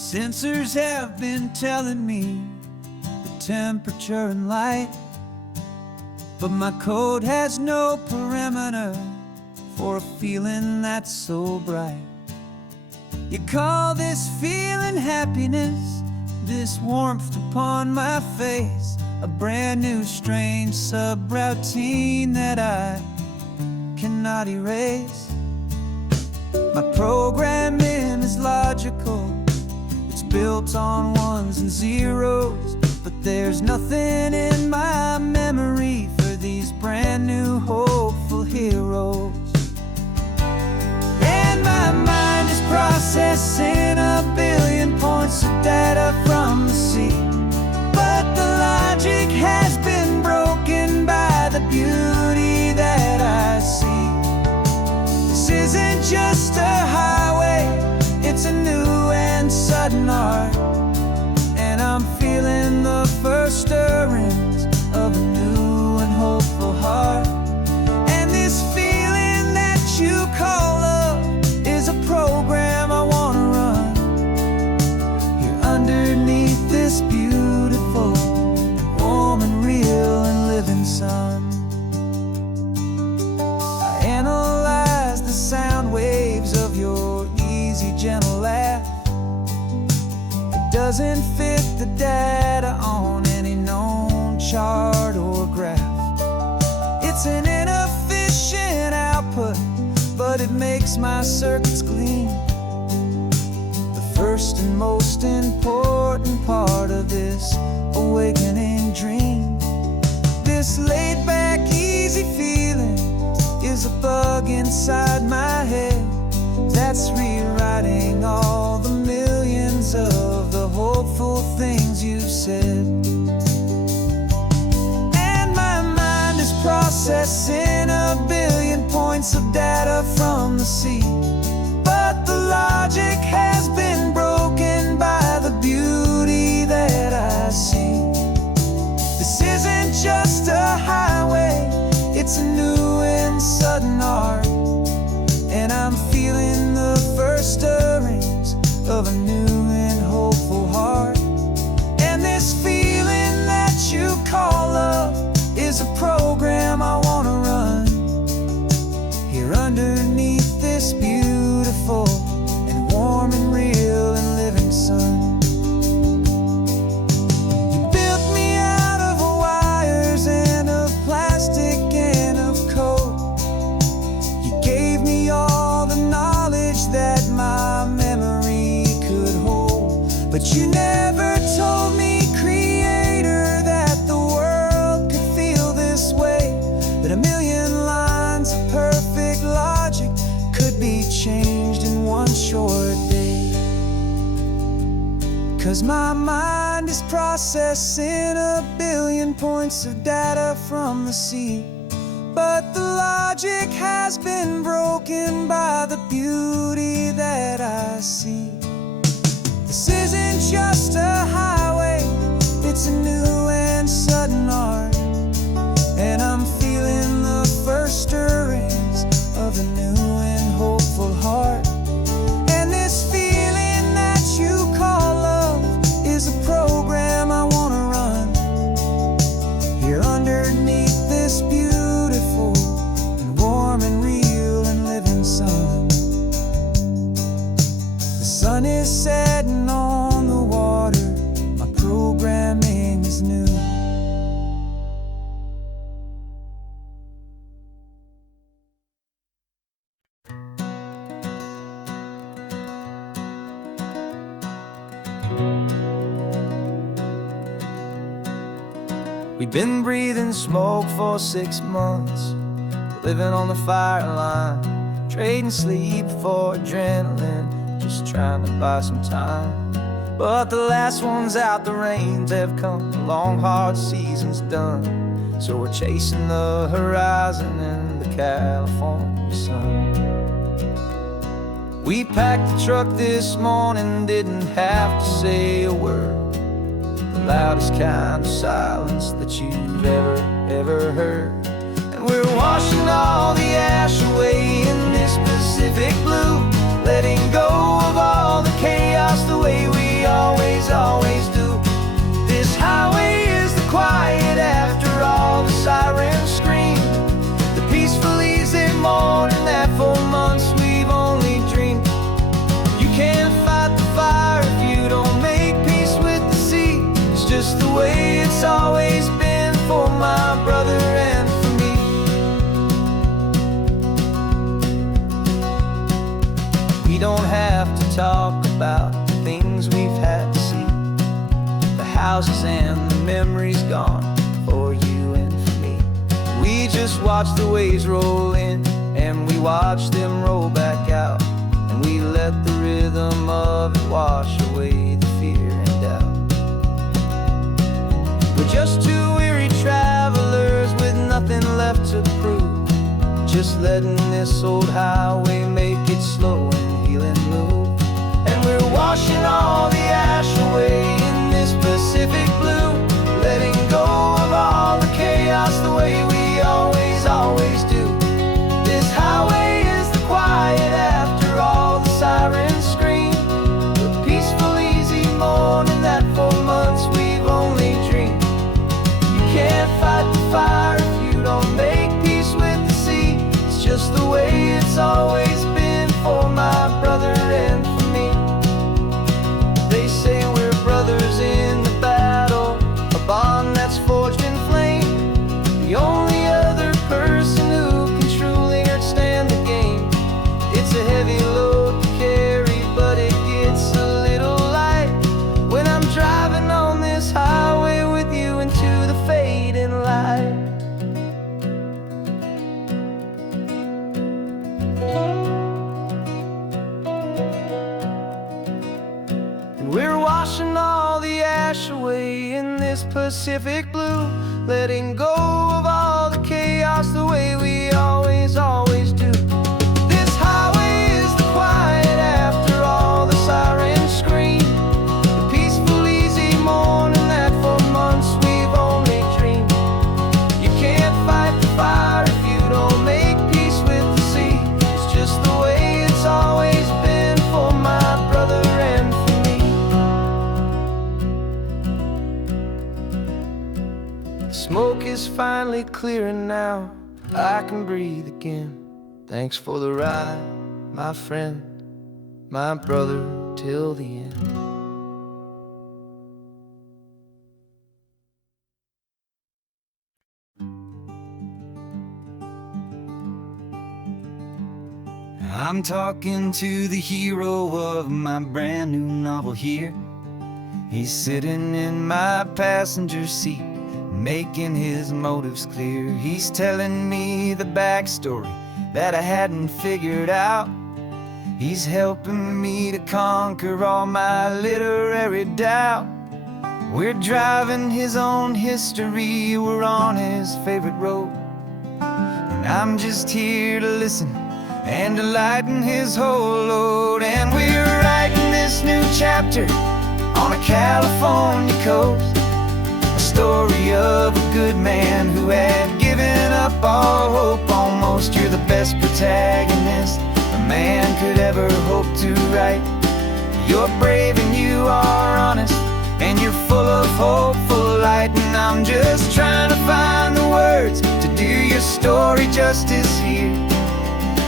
sensors have been telling me the temperature and light, but my code has no perimeter for a feeling that's so bright. You call this feeling happiness, this warmth upon my face, a brand new strange subroutine that I cannot erase. My programming is logical, it's built on ones and zeros, but there's nothing in my memory for these brand new hopeful heroes. And my mind is processing a billion points of data from the sea, but the logic has been broken by the beauty that I see. This isn't just a highway, it's a new and sudden art, and I'm feeling the first stirrings of a new and hopeful heart. And this feeling that you call love is a program I wanna run here underneath this beautiful and warm and real and living sun. I analyze the sound waves of your easy, gentle laugh. It doesn't fit the data on any known chart or graph. It's an inefficient output, but it makes my circuits gleam. The first and most important part of this awakening dream. This laid-back, easy feeling is a bug inside my head that's rewriting all the millions of the hopeful things you've said. And my mind is processing a billion points of data from the sea, but the logic has been broken by the beauty that I see. This isn't just a highway, it's a new and sudden art, and I'm feeling the first stirrings of a new and hopeful heart. And this feeling that you call love is a program I wanna run here underneath this beautiful and warm and real and living sun. You built me out of wires and of plastic and of code. You gave me all the knowledge that my memory could hold, but you never told me, Creator, that the world could feel this way, that a million lines of perfect logic could be changed in one short day. 'Cause my mind is processing a billion points of data from the sea, but the logic has been broken by the beauty that I see. This isn't just a highway, it's a new and sudden art, and I'm feeling the first stirrings of a new and hopeful heart. And this feeling that you call love is a program I wanna run here underneath this beautiful and warm and real and living sun. The sun is setting on the water, my programming is new. We've been breathing smoke for 6 months, living on the fire line, trading sleep for adrenaline, just trying to buy some time. But the last one's out, the rains have come, the long hard season's done, so we're chasing the horizon in the California sun. We packed the truck this morning, didn't have to say a word, the loudest kind of silence that you've ever heard. And we're washing all the ash away in this Pacific blue, letting go of all the chaos the way we don't have to talk about the things we've had to see, the houses and the memories gone for you and for me. We just watch the waves roll in, and we watch them roll back out, and we let the rhythm of it wash away the fear and doubt. We're just two weary travelers with nothing left to prove, just letting this old highway make its slow and healing move. And we're washing all the ash away in this Pacific blue, letting go of all the chaos the way we always, always do. This highway is the quiet after all the sirens scream, the peaceful, easy morning that for months we've only dreamed. You can't fight the fire if you don't make peace with the sea. It's just the way it's always been for my brother and for me. They say we're brothers in the battle, a bond that's forged in flame. The only other person who can truly understand the game. It's a heavy load to carry, but it gets a little light when I'm driving on this highway with you into the fading light. We're washing all the ash away in this Pacific blue, letting go of all the chaos the way we always, always do. This highway is the quiet after all the sirens scream, the peaceful, easy morning that for months we've only dreamed. You can't fight the fire if you don't make peace with the sea. It's just the way it's always been for my brother and for me. Smoke is finally clearing now, I can breathe again. Thanks for the ride, my friend, my brother, till the end. I'm talking to the hero of my brand new novel here. He's sitting in my passenger seat, making his motives clear. He's telling me the backstory that I hadn't figured out. He's helping me to conquer all my literary doubt. We're driving his own history, we're on his favorite road, and I'm just here to listen and to lighten his whole load. And we're writing this new chapter on a California coast, a story of a good man who had given up all hope almost. You're the best protagonist a man could ever hope to write. You're brave and you are honest, and you're full of hopeful light. And I'm just trying to find the words to do your story justice here,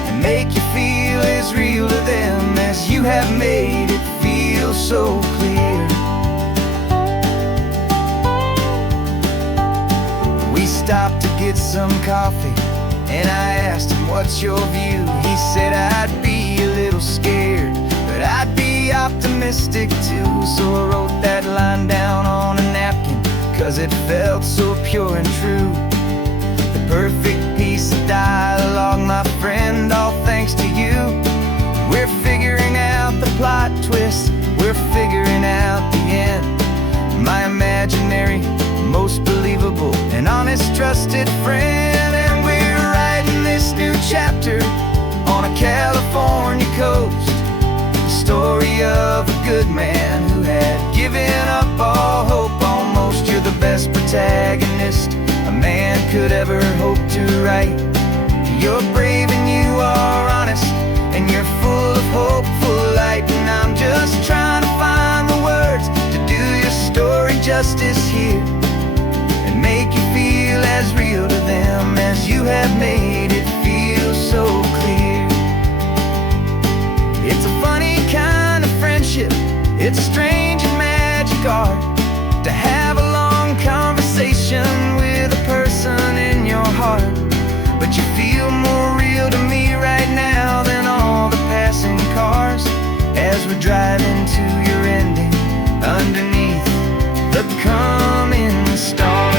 and make you feel as real to them as you have made it feel so clear. We stopped to get some coffee, and I asked him, what's your view? He said, I'd be a little scared, but I'd be optimistic too. So I wrote that line down on a napkin, 'cause it felt so pure and true. The perfect piece of dialogue, my friend, all thanks to you. We're figuring out the plot twist, we're figuring out the end. My imaginary, most believable and honest trusted friend. And we're writing this new chapter on a California coast, the story of a good man who had given up all hope almost. You're the best protagonist a man could ever hope to write. You're brave and you are honest, and you're full of hopeful light. And I'm just trying to find the words to do your story justice here, and make you feel as real to them as you have made it feel so clear. It's a funny kind of friendship, it's a strange and magic art to have a long conversation with a person in your heart. But you feel more real to me right now than all the passing cars. were driving to your ending underneath the coming stars.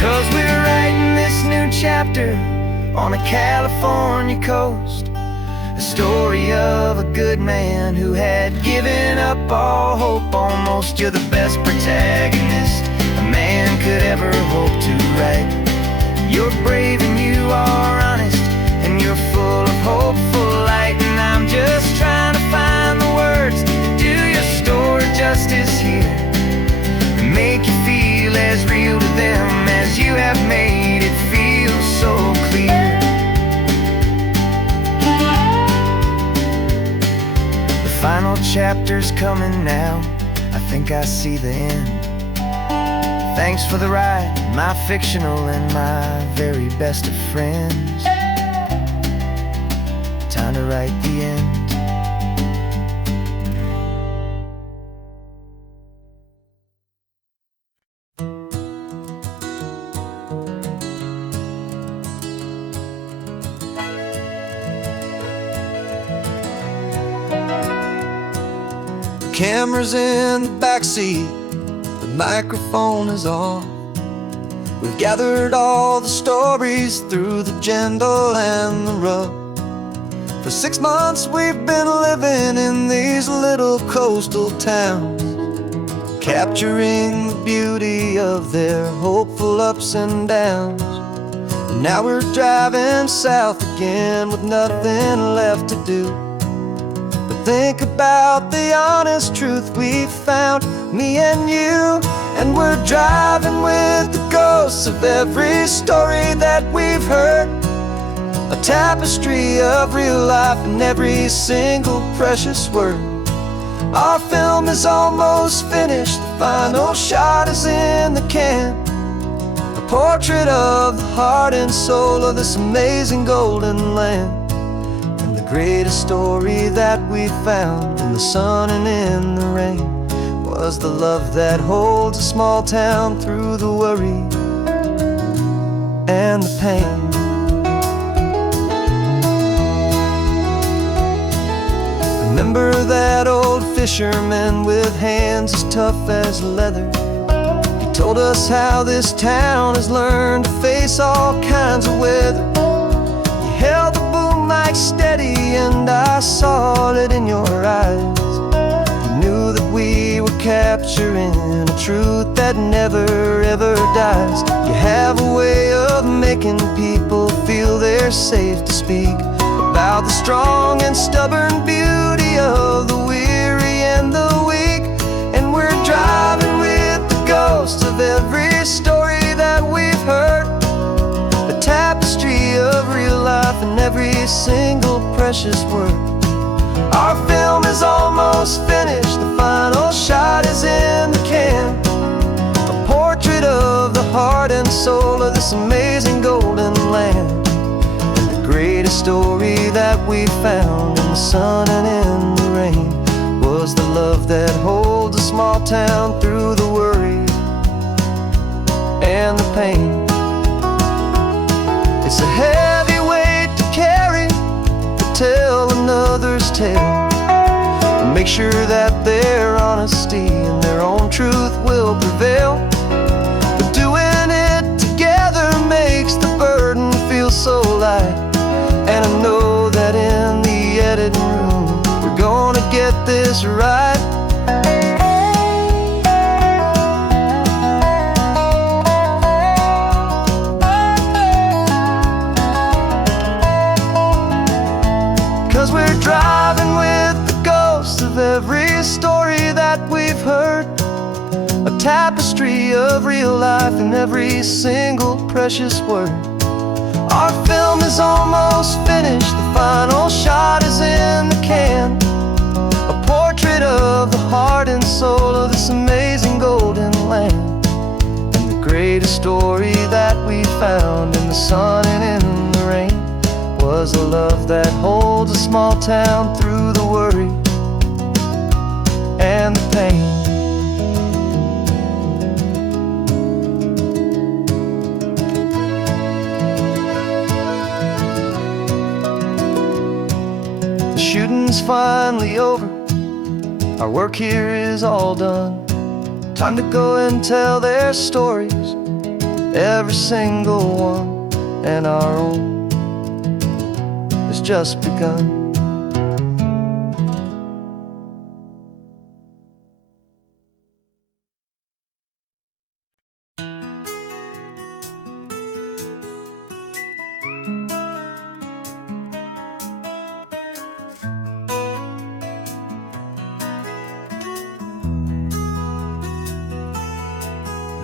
'Cause we're writing this new chapter on a California coast, a story of a good man who had given up all hope almost. You're the best protagonist a man could ever hope to write. You're brave and you are honest, and you're full of hopeful light. And I'm just trying to find the words to do your story justice here, and make you feel as real to them as you have made it feel so clear. The final chapter's coming now, I think I see the end. Thanks for the ride, my fictional and my very best of friends. Time to write the end. Camera's in the backseat, the microphone is on. We've gathered all the stories through the gentle and the rough. For 6 months we've been living in these little coastal towns, capturing the beauty of their hopeful ups and downs. And now we're driving south again with nothing left to do. Think about the honest truth we found, me and you. And we're driving with the ghosts of every story that we've heard, a tapestry of real life in every single precious word. Our film is almost finished, the final shot is in the can, a portrait of the heart and soul of this amazing golden land. The greatest story that we found in the sun and in the rain was the love that holds a small town through the worry and the pain. Remember that old fisherman with hands as tough as leather? He told us how this town has learned to face all kinds of weather. He held the boom mic steady and I saw it in your eyes. You knew that we were capturing a truth that never ever dies. You have a way of making people feel they're safe to speak about the strong and stubborn beauty of the weary and the weak. And we're driving with the ghosts of every story that we've heard, a tapestry of real life in every single precious word. Our film is almost finished, the final shot is in the can, a portrait of the heart and soul of this amazing golden land. And the greatest story that we found in the sun and in the rain was the love that holds a small town through the worry and the pain. It's a heavy weight to carry, to tell another's tale, and make sure that their honesty and their own truth will prevail. But doing it together makes the burden feel so light. And I know that in the editing room we're gonna get this right. We're driving with the ghosts of every story that we've heard, a tapestry of real life in every single precious word. Our film is almost finished, the final shot is in the can, a portrait of the heart and soul of this amazing golden land. And the greatest story that we found in the sun and in the rain was a love that holds a small town through the worry and the pain. The shooting's finally over, our work here is all done. Time to go and tell their stories, every single one, and our own has just begun.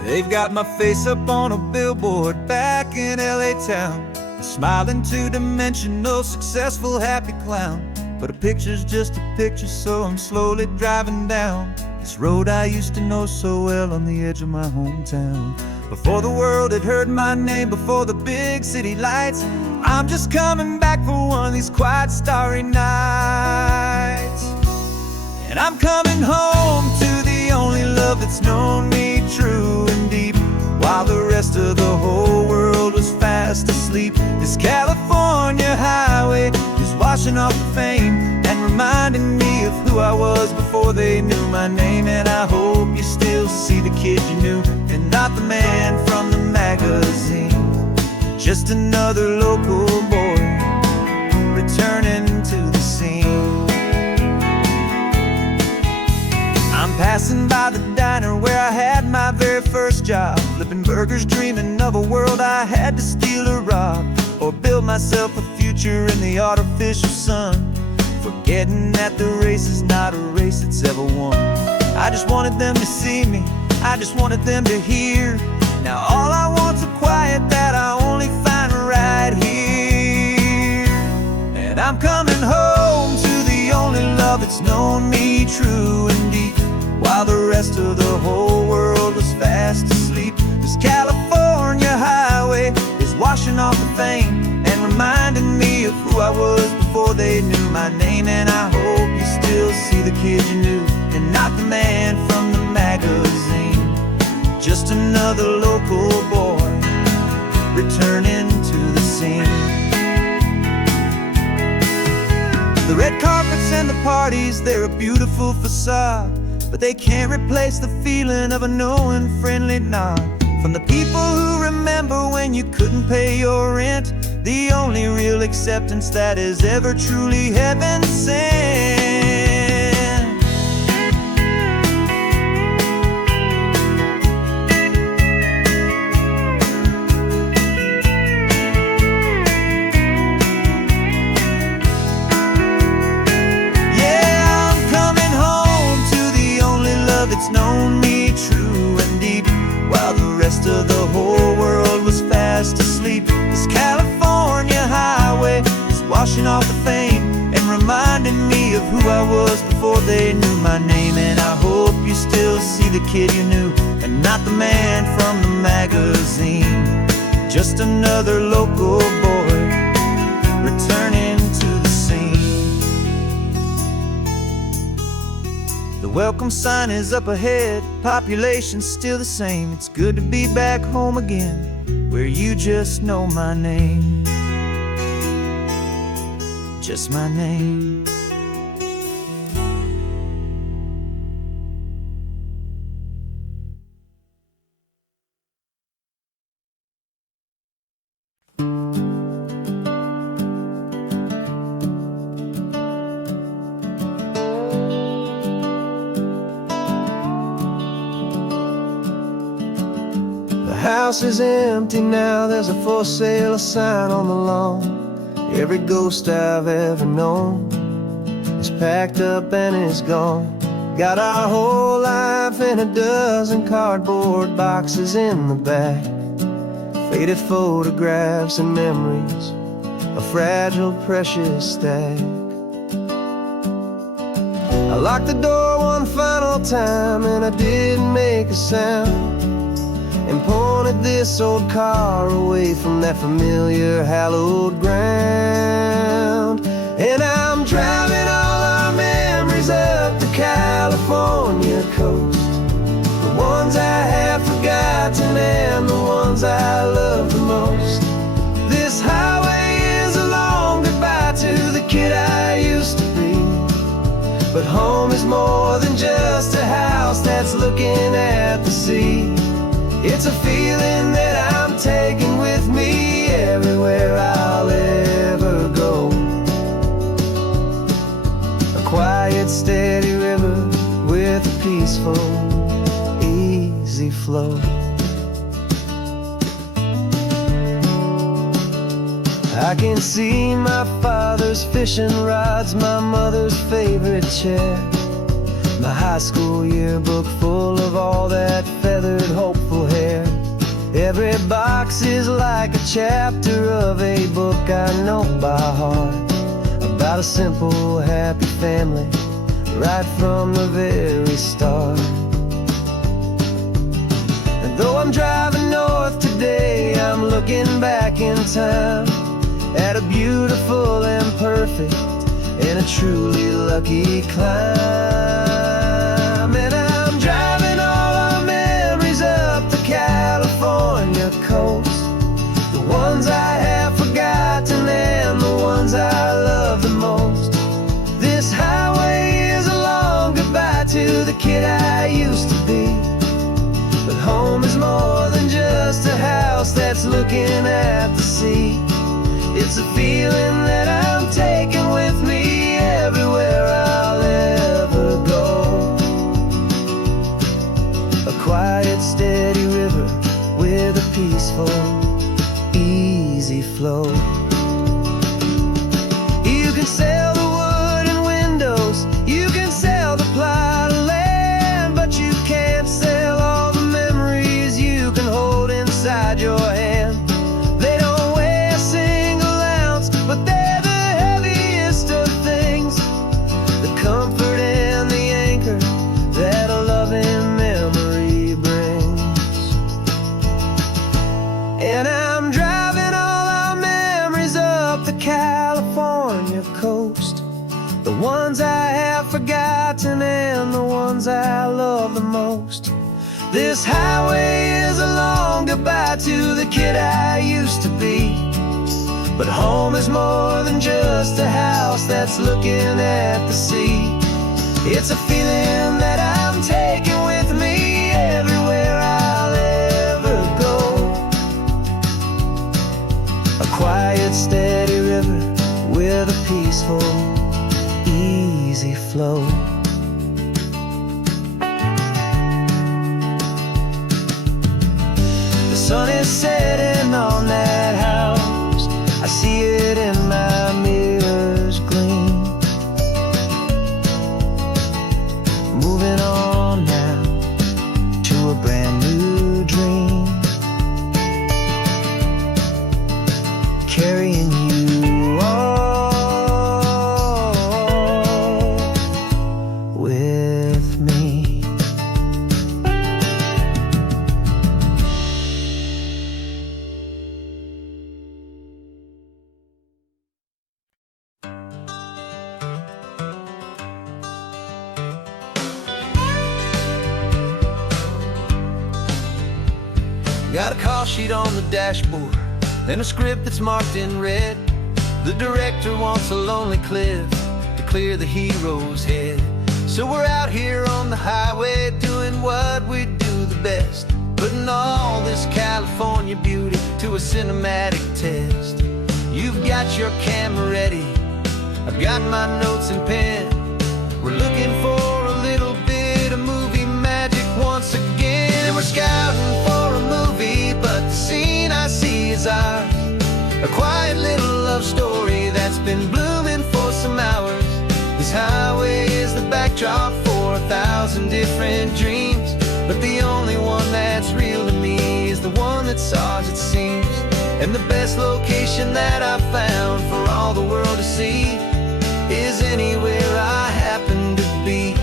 They've got my face up on a billboard back in LA town, a smiling two-dimensional, successful, happy clown. But a picture's just a picture, so I'm slowly driving down this road I used to know so well on the edge of my hometown. Before the world had heard my name, before the big city lights, I'm just coming back for one of these quiet, starry nights. And I'm coming home to the only love that's known me true and deep, while the rest of the whole world was fast asleep. This California highway is washing off the fame and reminding me of who I was before they knew my name. And I hope you still see the kid you knew, and not the man from the magazine. Just another local boy returning to the scene. I'm passing by the diner where I had my very first job, flipping burgers, dreaming of a world I had to steal or rob, or build myself a future in the artificial sun, forgetting that the race is not a race that's ever won. I just wanted them to see me, I just wanted them to hear. Now all I want's a quiet that I only find right here. And I'm coming home to the only love that's known me true and deep, while the rest of the whole world was fast asleep. This California highway is washing off the fame and reminding me of who I was before they knew my name. And I hope you still see the kid you knew, and not the man from the magazine. Just another local boy returning to the scene. The red carpets and the parties, they're a beautiful facade, but they can't replace the feeling of a knowing, friendly nod from the people who remember when you couldn't pay your rent. The only real acceptance that is ever truly heaven sent. Yeah, I'm coming home to the only love that's known me true and deep, while the rest of the whole world was fast asleep. This California highway is washing off the fame and reminding me of who I was before they knew my name. And I hope you still see the kid you knew, and not the man from the magazine. Just another local boy returning to the scene. The welcome sign is up ahead, population's still the same. It's good to be back home again, where you just know my name. Just my name. The house is empty now, there's a for sale sign on the lawn. Every ghost I've ever known is packed up and is gone. Got our whole life in a dozen cardboard boxes in the back, faded photographs and memories, a fragile, precious stack. I locked the door one final time and I didn't make a sound, and pointed this old car away from that familiar hallowed ground. And I'm driving all our memories up the California coast, the ones I have forgotten and the ones I love the most. This highway is a long goodbye to the kid I used to be, but home is more than just a house that's looking at the sea. It's a feeling that I'm taking with me everywhere I'll ever go. A quiet, steady river with a peaceful, easy flow. I can see my father's fishing rods, my mother's favorite chair, my high school yearbook full of all that feathered, hopeful hair. Every box is like a chapter of a book I know by heart, about a simple, happy family right from the very start. And though I'm driving north today, I'm looking back in time at a beautiful and perfect and a truly lucky climb. And I'm driving all our memories up the California coast, the ones I have forgotten and the ones I love the most. This highway is a long goodbye to the kid I used to be, but home is more than just a house that's looking at the sea. It's a feeling that I'm taking with me everywhere I'll ever go. A quiet, steady river with a peaceful, easy flow. You can sail the wooden windows, you can sail the plot of land, but you can't sail all the memories you can hold inside your hand. They don't weigh a single ounce, but they're the heaviest of things, the comfort and the anchor that a loving memory brings. And I'm driving all our memories up the California coast, the ones I have forgotten and the ones I love the most. This highway is a long goodbye to the kid I used to be, but home is more than just a house that's looking at the sea. It's a feeling that I'm taking with me everywhere I'll ever go. A quiet, steady river with a peaceful, easy flow. The sun is setting on that house, I see it in my mirror's gleam. Moving on now to a brand new dream, carrying you all with me. Got a call sheet on the dashboard and a script that's marked in red. The director wants a lonely cliff to clear the hero's head. So we're out here on the highway doing what we do the best, putting all this California beauty to a cinematic test. You've got your camera ready, I've got my notes and pen. We're looking for a little bit of movie magic once again. And we're scouting for a movie, but the scene I see is ours, a quiet little love story that's been blooming for some hours. This highway is the backdrop for 1,000 different dreams, but the only one that's real to me is the one that's ours, it seems. And the best location that I've found for all the world to see is anywhere I happen to be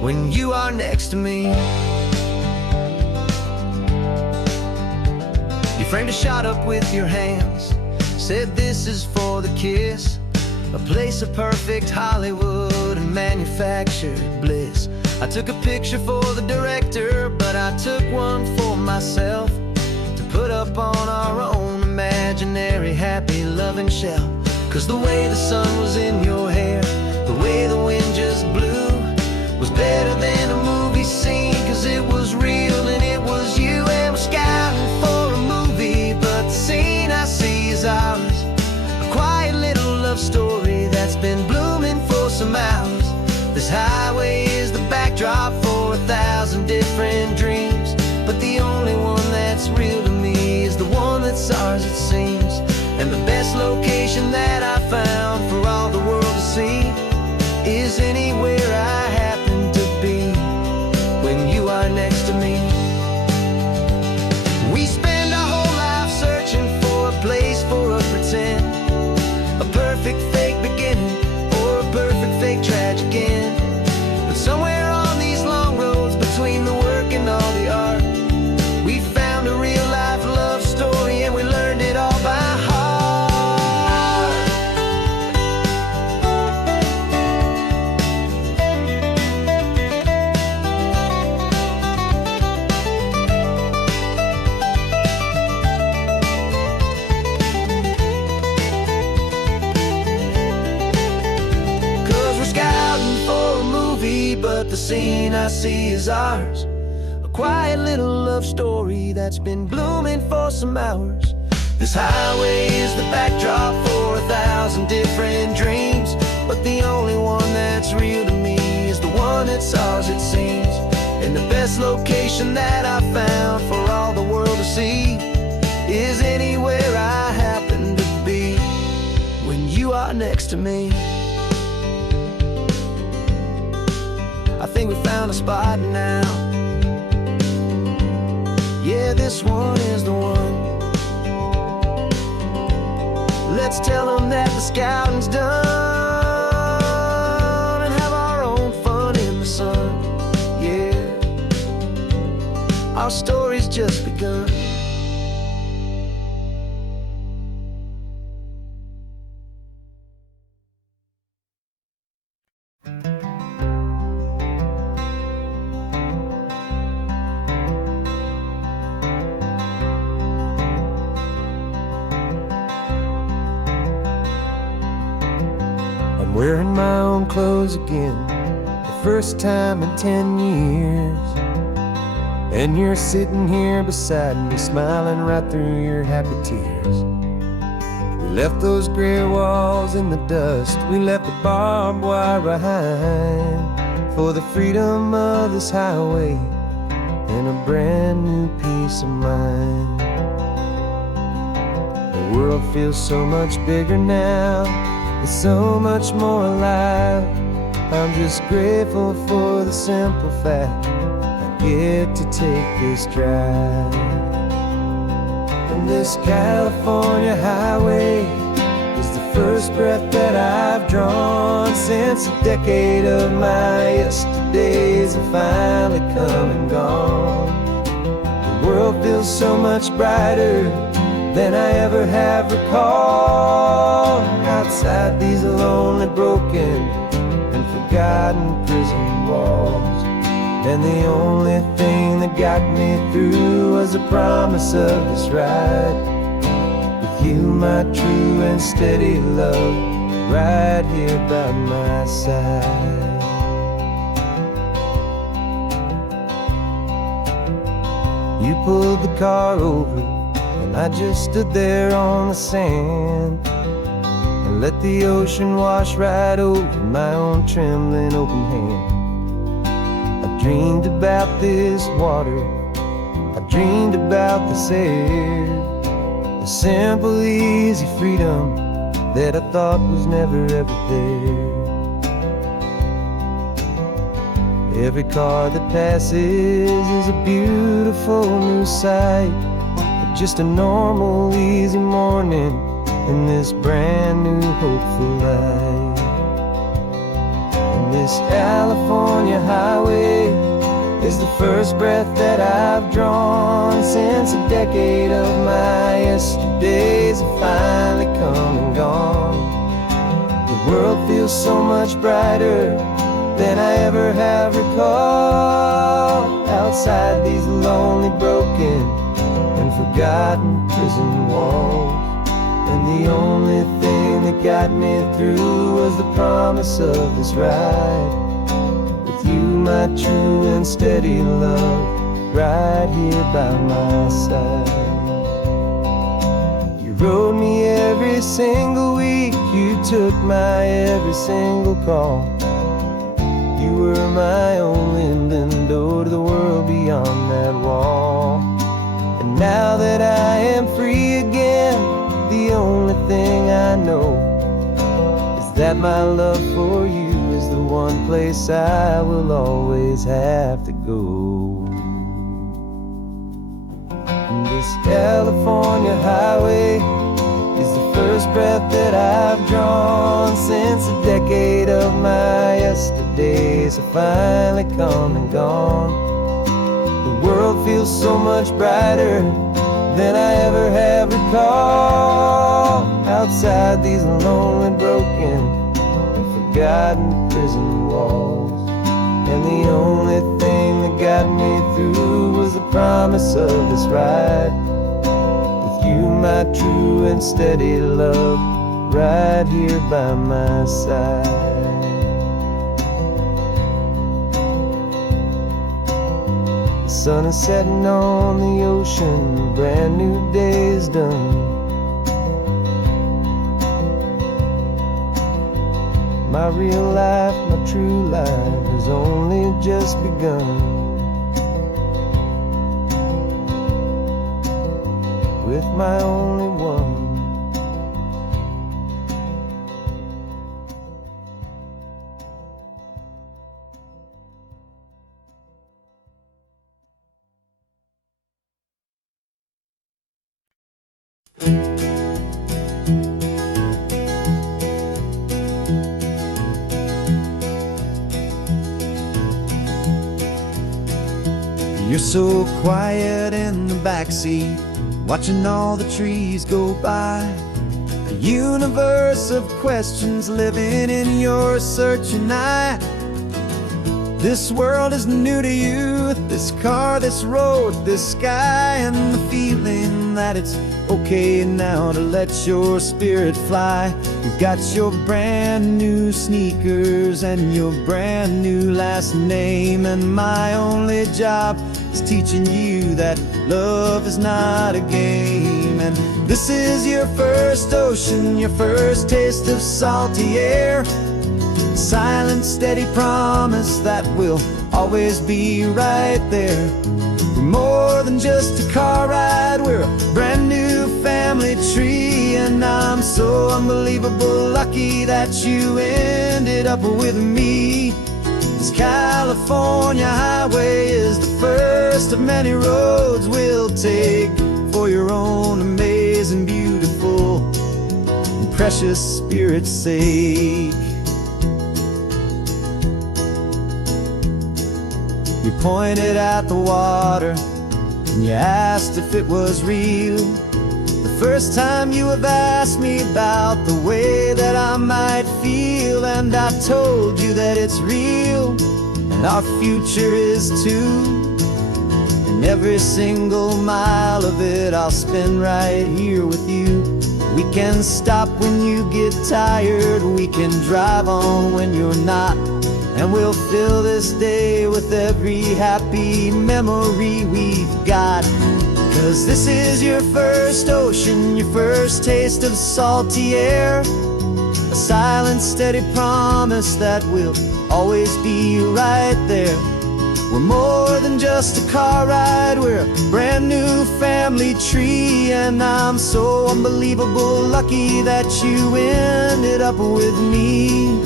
when you are next to me. framed a shot up with your hands, said this is for the kiss, a place of perfect Hollywood and manufactured bliss. I took a picture for the director, but I took one for myself to put up on our own imaginary happy loving shelf. 'Cause the way the sun was in your hair, the way the wind just blew, was better than a movie scene. 'Cause it was real and it was you, and we're scouting for a movie, but the scene I see is ours. A quiet little love story that's been blooming for some hours. This highway is the backdrop for 1,000 different dreams, but the only one that's real to me is the one that's ours, it seems. And the best location that I found for all the world to see is anywhere I happen to be when you are next to me. We spend our whole life searching for a place for a pretend, a perfect fake beginning or a perfect fake tragic end. But somewhere on these long roads between the work and all the art, we found a real life love story, and we learned it all by heart. 'Cause we're scouting for a movie, but the scene I see is ours. A quiet little love story that's been blooming for some hours. This highway is the backdrop for 1,000 different dreams, but the only one that's real to me is the one that's ours, it seems. And the best location that I found for all the world to see is anywhere I happen to be when you are next to me. I think we found a spot now. Yeah, this one is the one. Let's tell them that the scouting's done and have our own fun in the sun. Yeah, our story's just begun. Wearing my own clothes again, the first time in 10 years. And you're sitting here beside me, smiling right through your happy tears. We left those gray walls in the dust, we left the barbed wire behind, for the freedom of this highway and a brand new peace of mind. The world feels so much bigger now, it's so much more alive. I'm just grateful for the simple fact I get to take this drive. And this California highway is the first breath that I've drawn since a decade of my yesterdays have finally come and gone. The world feels so much brighter than I ever have recalled. Outside these lonely, broken, and forgotten prison walls, and the only thing that got me through was the promise of this ride with you, my true and steady love, right here by my side. You pulled the car over, and I just stood there on the sand and let the ocean wash right over my own trembling open hand. I dreamed about this water, I dreamed about this air, the simple, easy freedom that I thought was never ever there. Every car that passes is a beautiful new sight, just a normal, easy morning in this brand new, hopeful life. And this California highway is the first breath that I've drawn since a decade of my yesterdays have finally come and gone. The world feels so much brighter than I ever have recalled. Outside these lonely, broken, and forgotten prison walls. And the only thing that got me through was the promise of this ride. With you, my true and steady love, right here by my side. You rode me every single week, you took my every single call. You were my only window to the world beyond that wall. And now that I am free again, the only thing I know is that my love for you is the one place I will always have to go. And this California highway is the first breath that I've drawn since a decade of my yesterdays have finally come and gone. The world feels so much brighter than I ever have recalled. Outside these lonely, broken, and forgotten prison walls. And the only thing that got me through was the promise of this ride. With you, my true and steady love, right here by my side. The sun is setting on the ocean, a brand new day is done. My real life, my true life has only just begun. With my only one. You're so quiet in the backseat, watching all the trees go by. A universe of questions living in your searching eye. This world is new to you, this car, this road, this sky, and the feeling that it's okay now to let your spirit fly. You've got your brand new sneakers and your brand new last name, and my only job is teaching you that love is not a game. And this is your first ocean, your first taste of salty air. Silent, steady promise that we'll always be right there. We're more than just a car ride, we're a brand new family tree. And I'm so unbelievable lucky that you ended up with me. This California highway is the first of many roads we'll take for your own amazing, beautiful, and precious spirit's sake. You pointed at the water and you asked if it was real. The first time you have asked me about the way that I might feel, and I told you that it's real and our future is too. And every single mile of it I'll spend right here with you. We can stop when you get tired, we can drive on when you're not. And we'll fill this day with every happy memory we've got. 'Cause this is your first ocean, your first taste of salty air. A silent, steady promise that we'll always be right there. We're more than just a car ride, we're a brand new family tree. And I'm so unbelievable lucky that you ended up with me.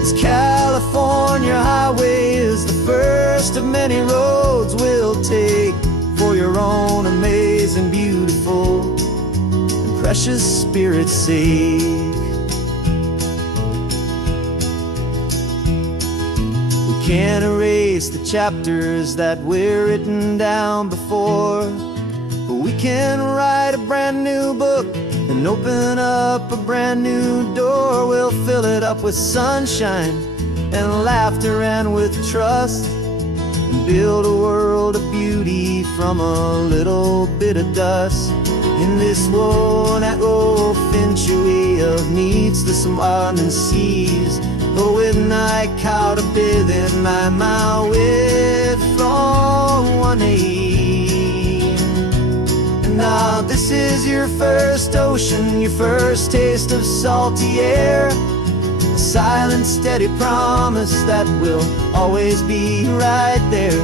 This California highway is the first of many roads we'll take for your own amazing, beautiful, and precious spirit's sake. We Can't erase the chapters that were written down before, but we can write a brand new book and open up a brand new door. We'll fill it up with sunshine and laughter and with trust, and build a world of beauty from a little bit of dust. In this world that finch of needs the sun and seas, but when I caught a bit in my with from one aim. And now this is your first ocean, your first taste of salty air, a silent, steady promise that we'll always be right there.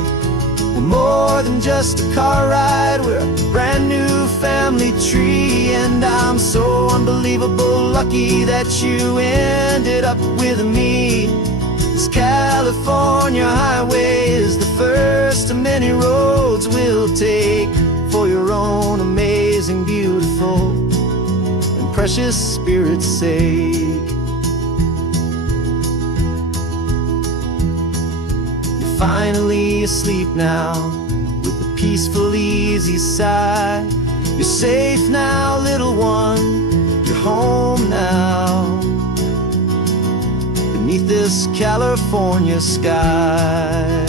We're more than just a car ride, we're a brand new family tree. And I'm so unbelievable lucky that you ended up with me. This California highway is the first of many roads we'll take for your own amazing, beautiful, and precious spirit's sake. Finally asleep now, with a peaceful, easy sigh. You're safe now, little one, you're home now, beneath this California sky.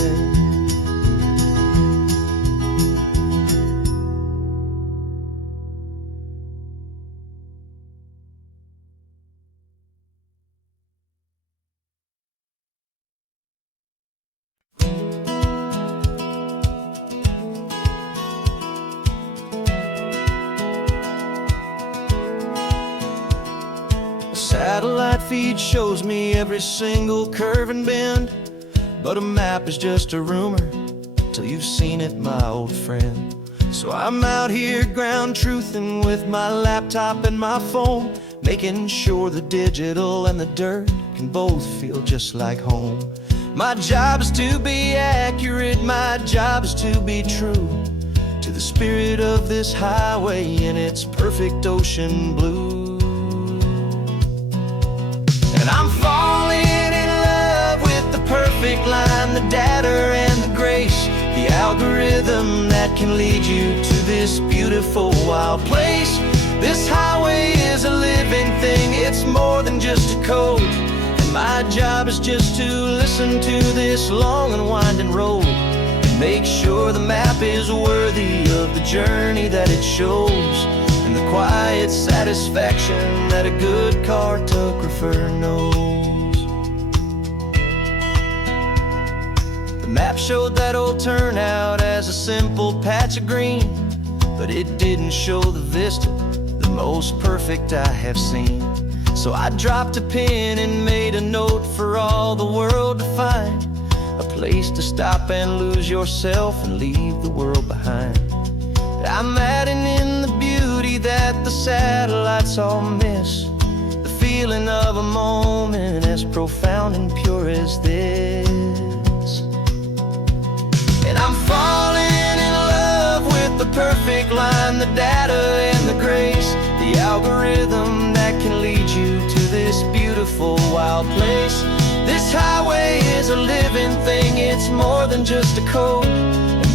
Satellite feed shows me every single curve and bend, but a map is just a rumor till you've seen it, my old friend. So I'm out here ground truthing with my laptop and my phone, making sure the digital and the dirt can both feel just like home. My job is to be accurate, my job is to be true to the spirit of this highway in its perfect ocean blue. And I'm falling in love with the perfect line, the data and the grace, the algorithm that can lead you to this beautiful wild place. This highway is a living thing, it's more than just a code. And my job is just to listen to this long and winding road, and make sure the map is worthy of the journey that it shows, and the quiet satisfaction that a good cartographer knows. The map showed that old turnout as a simple patch of green, but it didn't show the vista, the most perfect I have seen. So I dropped a pin and made a note for all the world to find, a place to stop and lose yourself and leave the world behind. I'm adding in the beauty that the satellites all miss, the feeling of a moment as profound and pure as this. And I'm falling in love with the perfect line, the data and the grace, the algorithm that can lead you to this beautiful wild place. This highway is a living thing, it's more than just a code.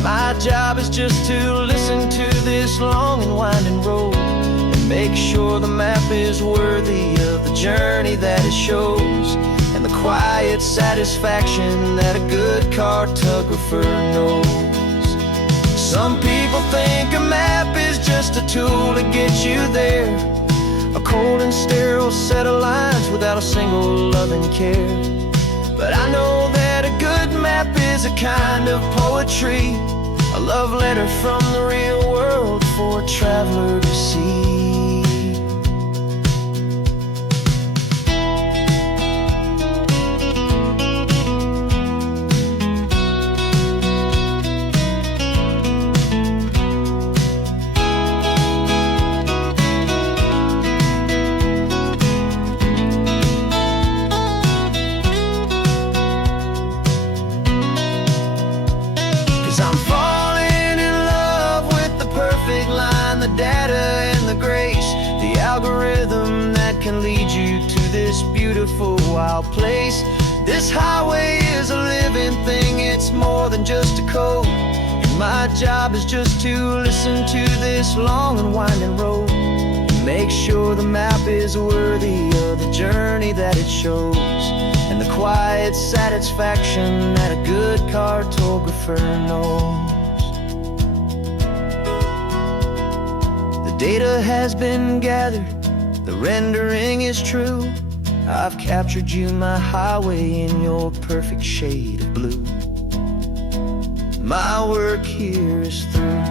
My job is just to listen to this long and winding road, and make sure the map is worthy of the journey that it shows, and the quiet satisfaction that a good cartographer knows. Some people think a map is just a tool to get you there, a cold and sterile set of lines without a single loving care. But I know that a good map is a kind of poetry, a love letter from the real world for a traveler to see. 'Cause I'm falling in love with the perfect line, the data and the grace, the algorithm that can lead you to this beautiful wild place. This highway is a living thing, it's more than just a code. And my job is just to listen to this long and winding road, and make sure the map is worthy of the journey that it shows, and the quiet satisfaction that a good cartographer knows. The data has been gathered, the rendering is true. I've captured you, my highway, in your perfect shade of blue. My work here is through.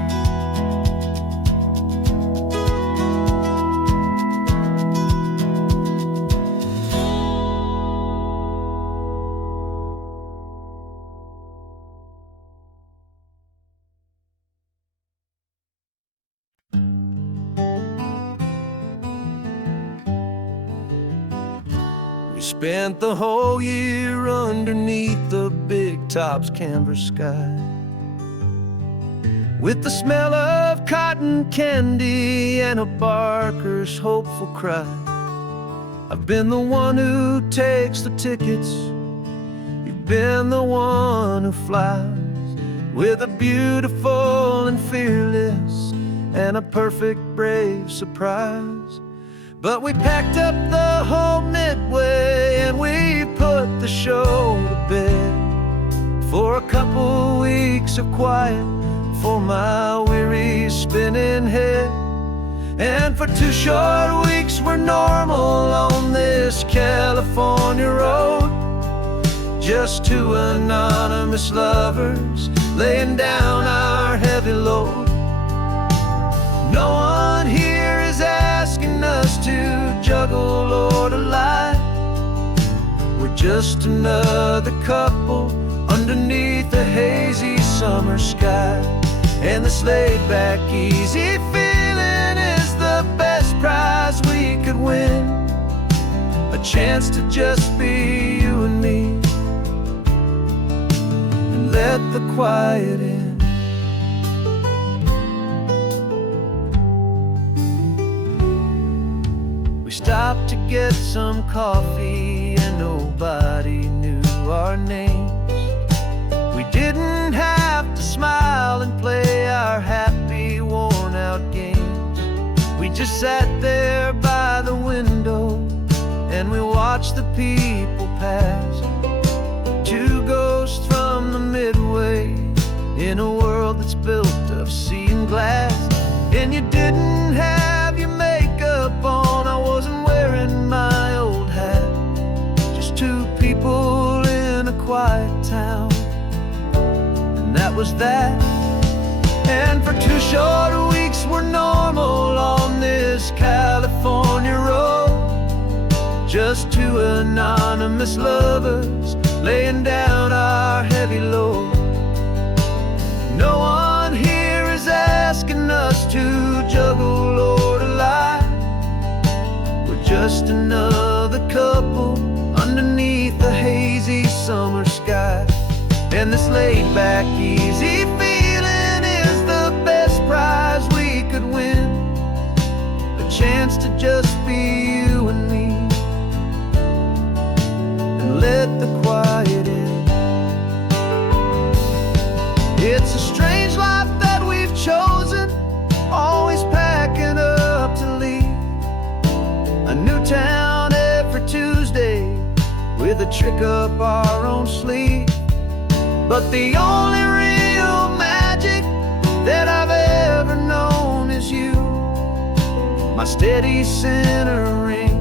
We spent the whole year underneath the big top's canvas sky, with the smell of cotton candy and a barker's hopeful cry. I've been the one who takes the tickets, you've been the one who flies, with a beautiful and fearless and a perfect brave surprise. But we packed up the whole Midway and we put the show to bed, for a couple weeks of quiet for my weary spinning head. And for 2 short weeks we're normal on this California road, just 2 anonymous lovers laying down our heavy load. No one here is asking us to juggle or to lie. We're just another couple underneath a hazy summer sky. And this laid-back, easy feeling is the best prize we could win, a chance to just be you and me, and let the quiet in. We stopped to get some coffee and nobody knew our names. We didn't have to smile and play our happy, worn-out games. We just sat there by the window and we watched the people pass, 2 ghosts from the Midway in a world that's built of sea and glass. And you didn't have your makeup on, I wasn't wearing my old hat, just 2 people in a quiet town, and that was that. And for 2 short weeks we're normal on this California road, just 2 anonymous lovers laying down our heavy load. No one here is asking us to juggle or to lie. We're just another couple underneath the hazy summer sky. And this laid-back, easy feeling is the best prize we could win, a chance to just be you and me, and let the quiet in. It's a strange life that we've chosen, always packing up to leave a new town every Tuesday with a trick up our own sleeve. But the only real magic that I've ever known is you, my steady centering,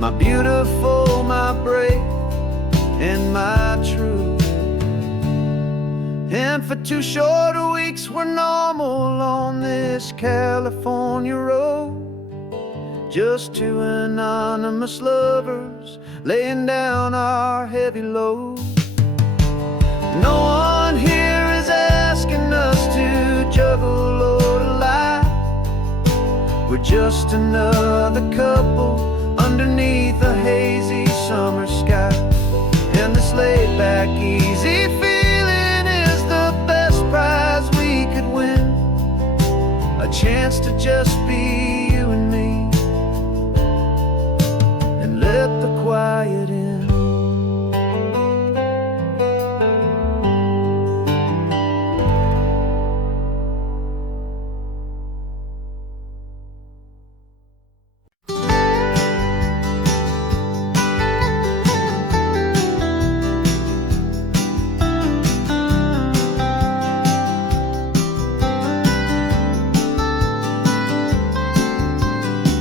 my beautiful, my brave, and my true. And for 2 short weeks we're normal on this California road, just 2 anonymous lovers laying down our heavy load. No one here is asking us to juggle or to lie. We're just another couple underneath a hazy summer sky. And this laid-back, easy feeling is the best prize we could win, a chance to just be you and me, and let the quiet in.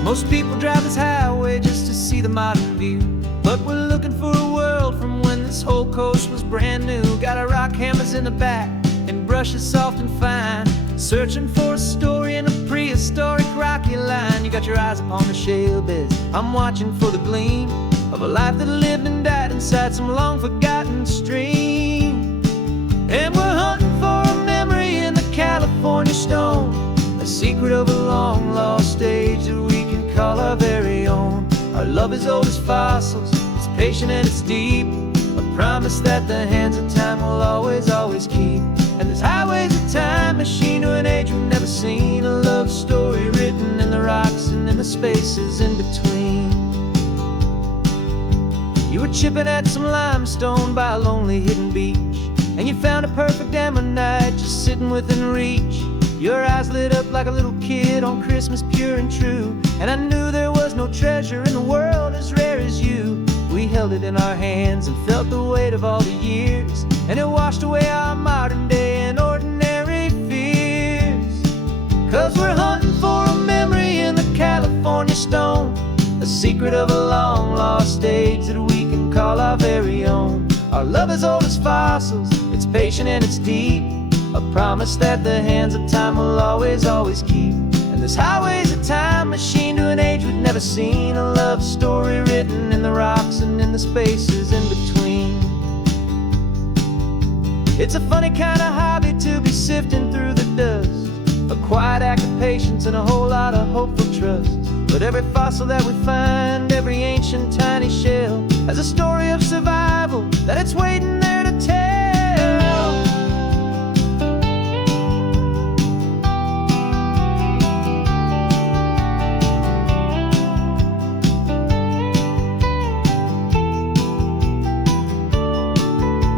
Most people drive this highway just to see the modern view, but we're looking for a world from when this whole coast was brand new. Got our rock hammers in the back and brushes soft and fine, searching for a story in a prehistoric rocky line. You got your eyes upon the shale beds, I'm watching for the gleam of a life that lived and died inside some long-forgotten stream. And we're hunting for a memory in the California stone, a secret of a long-lost age that we can call our very own. Our love is old as fossils, it's patient and it's deep, a promise that the hands of time will always, always keep. And this highway's a time machine to an age we've never seen, a love story written in the rocks and in the spaces in between. You were chipping at some limestone by a lonely hidden beach, and you found a perfect ammonite just sitting within reach. Your eyes lit up like a little kid on Christmas, pure and true, and I knew there was no treasure in the world as rare as you. We held it in our hands and felt the weight of all the years, and it washed away our modern day and ordinary fears. 'Cause we're hunting for a memory in the California stone, a secret of a long-lost age that we can call our very own. Our love is old as fossils, it's patient and it's deep, a promise that the hands of time will always, always keep. And this highway's a time machine to an age we've never seen, a love story written in the rocks and in the spaces in between. It's a funny kind of hobby to be sifting through the dust, a quiet act of patience and a whole lot of hopeful trust. But every fossil that we find, every ancient tiny shell, has a story of survival that it's waiting there to tell.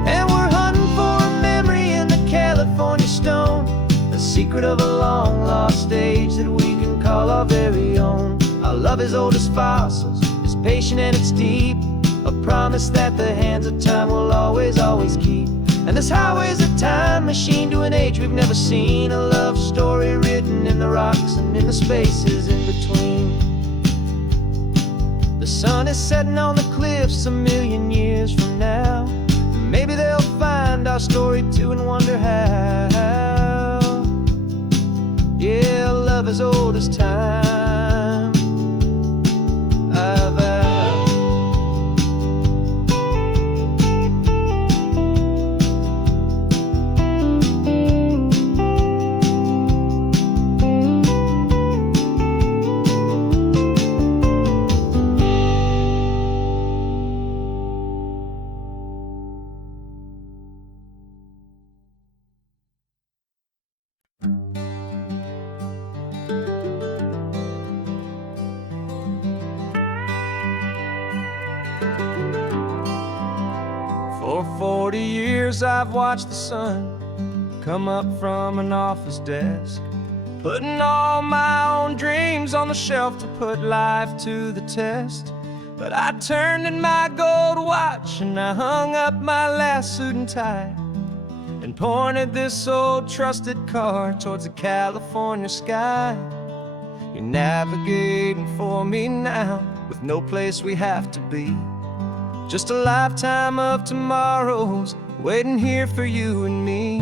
And we're hunting for a memory in the California stone, a secret of a long-lost age that we can call our very own. Our love is old as fossils, it's patient and it's deep, a promise that the hands of time will always, always keep. And this highway's a time machine to an age we've never seen, a love story written in the rocks and in the spaces in between. The sun is setting on the cliffs a million years from now, maybe they'll find our story too and wonder how. Yeah, love is old as time. For 40 years I've watched the sun come up from an office desk, putting all my own dreams on the shelf to put life to the test. But I turned in my gold watch and I hung up my last suit and tie, and pointed this old trusted car towards the California sky. You're navigating for me now with no place we have to be, just a lifetime of tomorrows waiting here for you and me.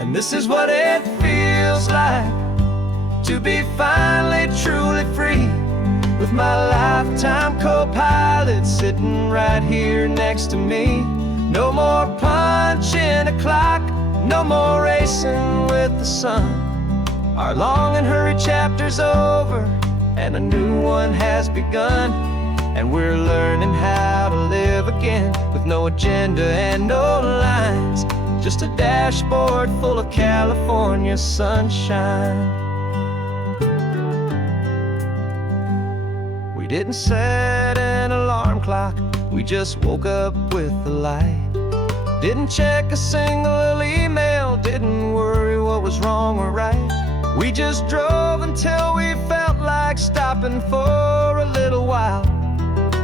And this is what it feels like to be finally truly free, with my lifetime co-pilot sitting right here next to me. No more punching a clock, no more racing with the sun. Our long and hurried chapter's over and a new one has begun, and we're learning how to live again with no agenda and no lines, just a dashboard full of California sunshine. We didn't set an alarm clock, we just woke up with the light. Didn't check a single email, didn't worry what was wrong or right. We just drove until we felt like stopping for a little while.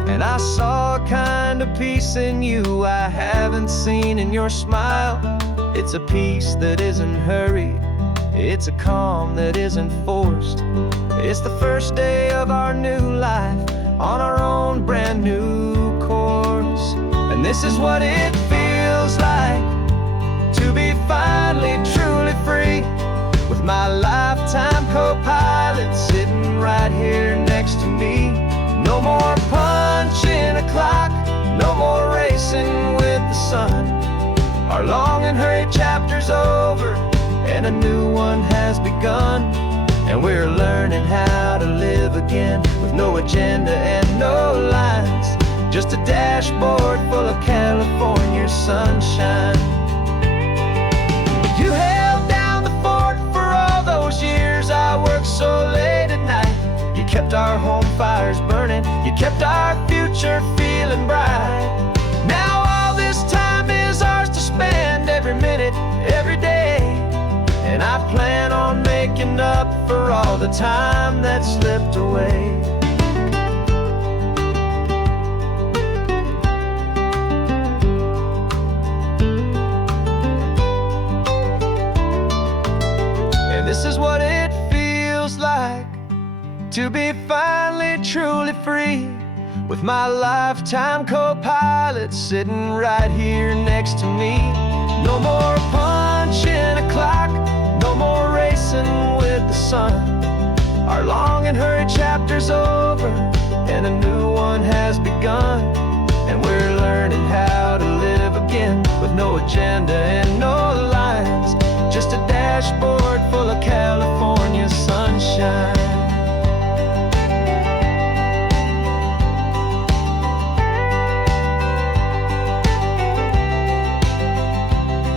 And I saw a kind of peace in you I haven't seen in your smile. It's a peace that isn't hurried, it's a calm that isn't forced, It's the first day of our new life on our own brand new course. And this is what it feels like to be finally truly free, with my lifetime co-pilot sitting right here next to me. No more punching a clock, no more racing with the sun. Our long and hurried chapter's over, and a new one has begun. And we're learning how to live again, with no agenda and no lines, just a dashboard full of California sunshine. You held down the fort for all those years I worked so late at night. You kept our home fires burning, you kept our future feeling bright. Now all this time is ours to spend, every minute, every day. And I plan on making up for all the time that slipped away. And this is what it feels like to be finally truly free, with my lifetime co-pilot sitting right here next to me. No more punching a clock, no more racing with the sun. Our long and hurried chapter's over, and a new one has begun. And we're learning how to live again, with no agenda and no lines, just a dashboard full of California sunshine.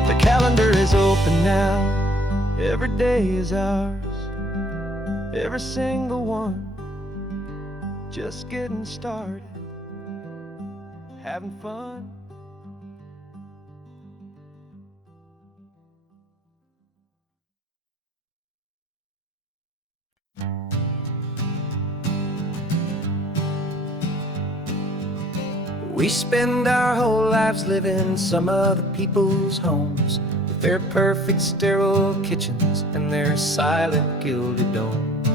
The calendar is open now, every day is ours, every single one, just getting started, having fun. We spend our whole lives living some other people's homes, with their perfect sterile kitchens and their silent gilded domes.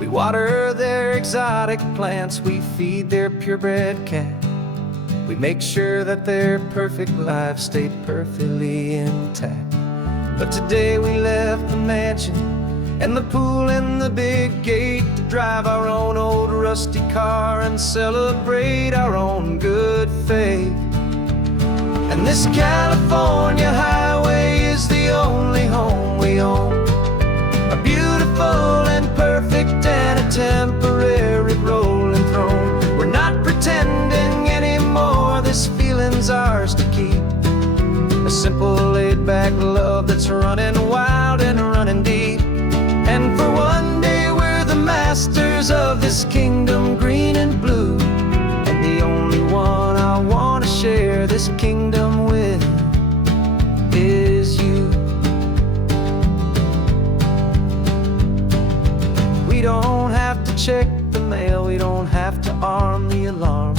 We water their exotic plants, we feed their purebred cat. We make sure that their perfect lives stay perfectly intact. But today we left the mansion and the pool and the big gate to drive our own old rusty car and celebrate our own good faith. And this California highway is the only home we own, a beautiful and perfect and a temporary rolling throne. We're not pretending anymore, this feeling's ours to keep, a simple laid-back love that's running wild and running deep. And for one day we're the masters of this kingdom green and blue, and the only one I want to share this kingdom with is you. We don't have to check the mail, we don't have to arm the alarm,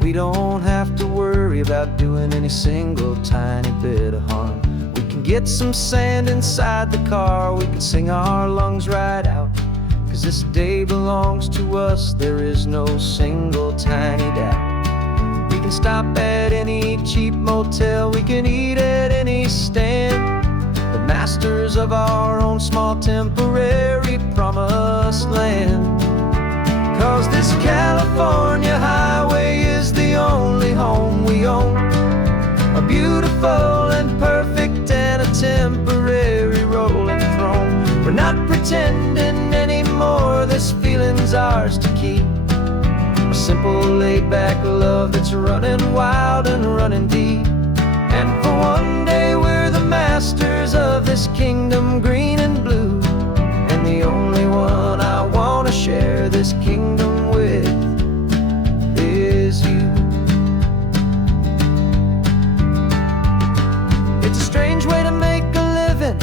we don't have to worry about doing any single tiny bit of harm. We can get some sand inside the car, we can sing our lungs right out, 'cause this day belongs to us, there is no single tiny doubt. We can stop at any cheap motel, we can eat at any stand, the masters of our own small temporary promised land. 'Cause this California highway is the only home we own, a beautiful and perfect and a temporary rolling throne. We're not pretending anymore, this feeling's ours to keep, a simple laid-back love that's running wild and running deep. And for one day we're the masters of this kingdom green and blue, and the only one I want to share this kingdom with is you. It's a strange way to make a living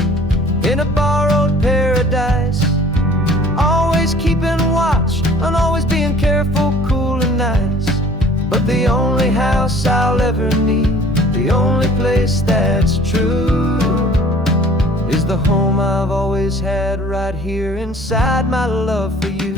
in a borrowed paradise, always keeping watch and always being careful, cool and nice. But the only house I'll ever need, the only place that's true, is is the home I've always had, right here inside my love for you.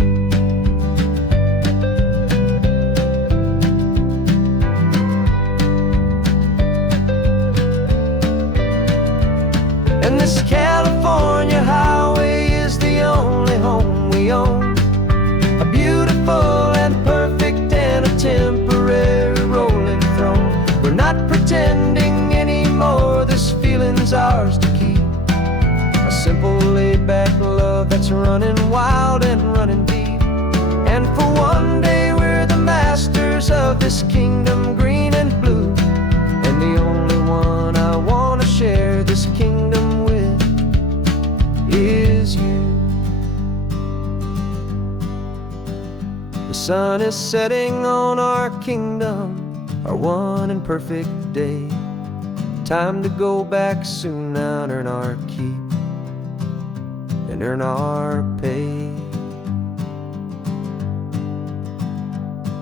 And this California highway is the only home we own, a beautiful and perfect and a temporary rolling throne. We're not pretending anymore, this feeling's ours to keep, a simple laid-back love that's running wild and running deep. And for one day we're the masters of this kingdom, green and blue, and the only one I want to share this kingdom with is you. The sun is setting on our kingdom, our one and perfect day. Time to go back soon now and earn our keep and earn our pay.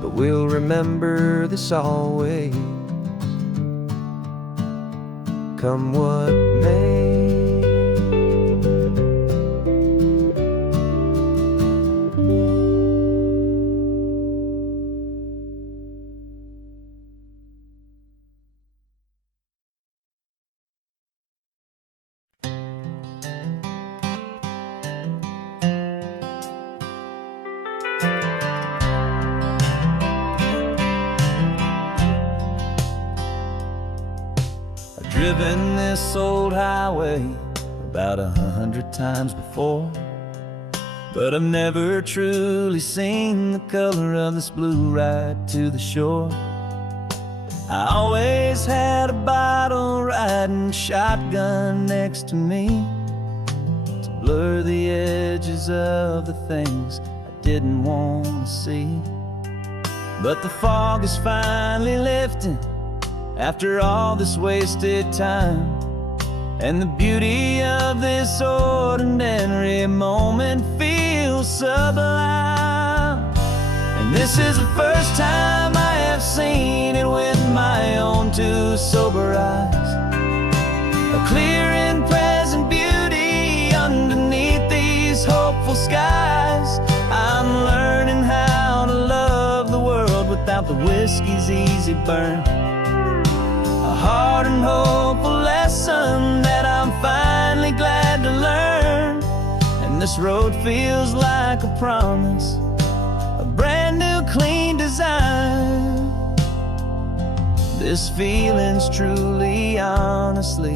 But we'll remember this always, come what may. Driven this old highway about 100 times before, but I've never truly seen the color of this blue right to the shore. I always had a bottle riding shotgun next to me to blur the edges of the things I didn't want to see. But the fog is finally lifting after all this wasted time, and the beauty of this ordinary moment feels sublime. And this is the first time I have seen it with my own two sober eyes, a clear and present beauty underneath these hopeful skies. I'm learning how to love the world without the whiskey's easy burn, a hard and hopeful lesson that I'm finally glad to learn. And this road feels like a promise, a brand new clean design. This feeling's truly, honestly,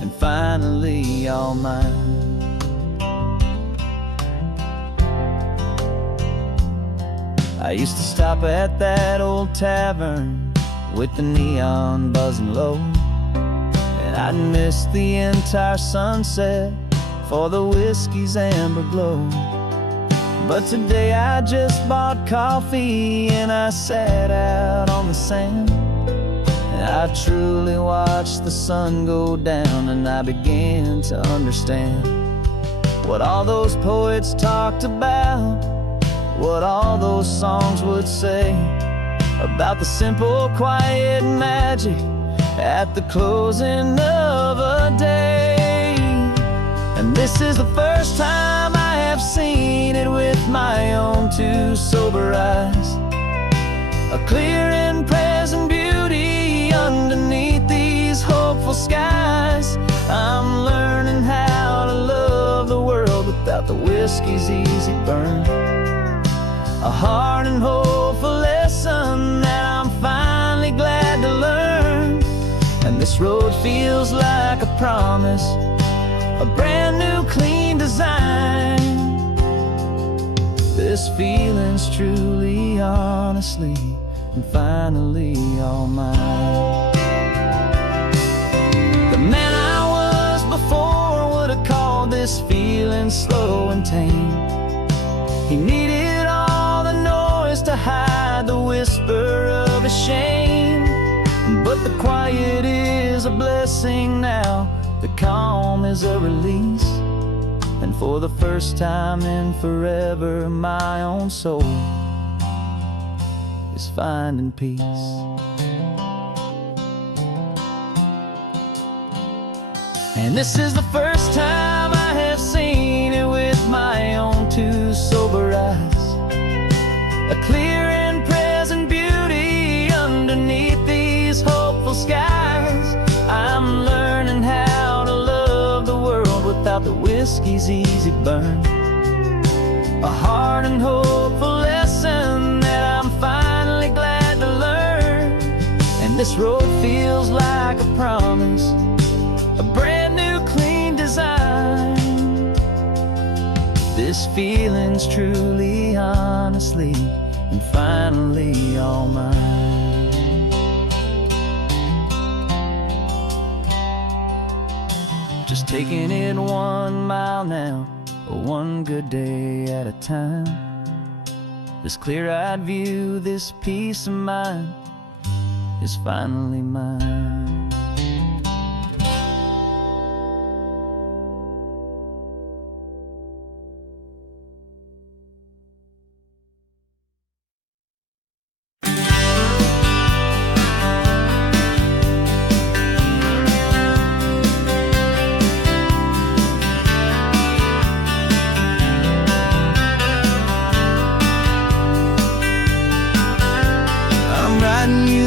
and finally all mine. I used to stop at that old tavern with the neon buzzing low, and I'd miss the entire sunset for the whiskey's amber glow. But today I just bought coffee and I sat out on the sand, and I truly watched the sun go down, and I began to understand what all those poets talked about, what all those songs would say about the simple, quiet magic at the closing of a day. And this is the first time I have seen it with my own two sober eyes, a clear and present beauty underneath these hopeful skies. I'm learning how to love the world without the whiskey's easy burn, a hard and hopeful lesson that I'm finally glad to learn. And this road feels like a promise, a brand new clean design. This feeling's truly, honestly, and finally all mine. The man I was before would have called this feeling slow and tame. He needed all the noise to hide the whisper of his shame. But the quiet is a blessing now, the calm is a release, and for the first time in forever my own soul is finding peace. And this is the first time I have seen it with my own two sober eyes. A clear and present beauty underneath these hopeful skies. I'm learning how to love the world without the whiskey's easy burn. A hard and hopeful lesson that I'm finally glad to learn. And this road feels like a promise, a brand new clean design. This feeling's truly, honestly, and finally all mine. Just taking it 1 mile now, one good day at a time. This clear-eyed view, this peace of mind is finally mine.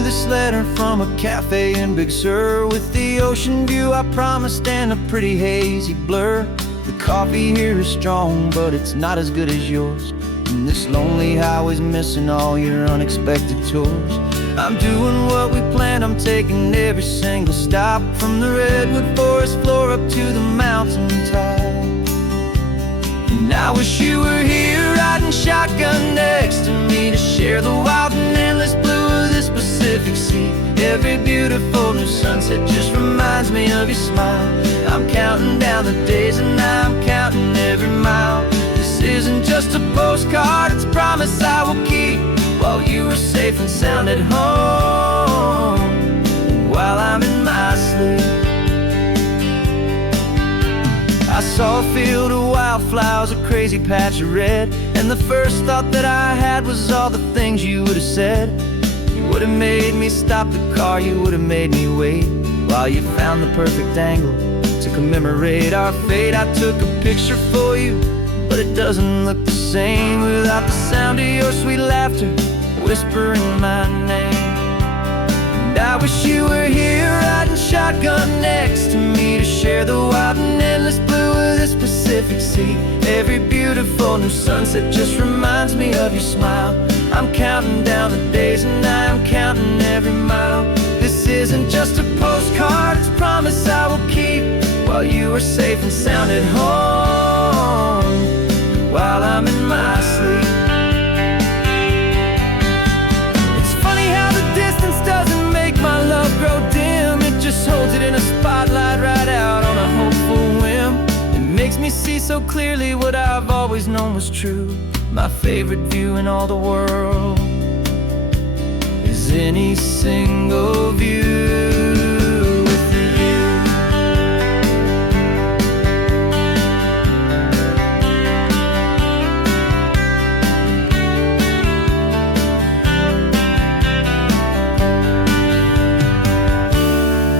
This letter from a cafe in Big Sur, with the ocean view I promised and a pretty hazy blur. The coffee here is strong, but it's not as good as yours. And this lonely highway's missing all your unexpected tours. I'm doing what we planned, I'm taking every single stop, from the redwood forest floor up to the mountain top. And I wish you were here riding shotgun next to me, to share the wild and endless blue of this Pacific Sea. Every beautiful new sunset just reminds me of your smile. I'm counting down the days and I'm counting every mile. This isn't just a postcard, it's a promise I will keep, while you are safe and sound at home, and while I'm in my sleep. I saw a field of wildflowers, a crazy patch of red, and the first thought that I had was all the things you would have said. You would have made me stop the car, you would have made me wait, while you found the perfect angle to commemorate our fate. I took a picture for you, but it doesn't look the same without the sound of your sweet laughter whispering my name. And I wish you were here riding shotgun next to me, to share the wild and endless blue of this Pacific Sea. Every beautiful new sunset just reminds me of your smile. I'm counting down the days and I'm counting every mile. This isn't just a postcard, it's a promise I will keep, while you are safe and sound at home, while I'm in my sleep. It's funny how the distance doesn't make my love grow dim. It just holds it in a spotlight right out on a hopeful whim. It makes me see so clearly what I've always known was true. My favorite view in all the world is any single view with you.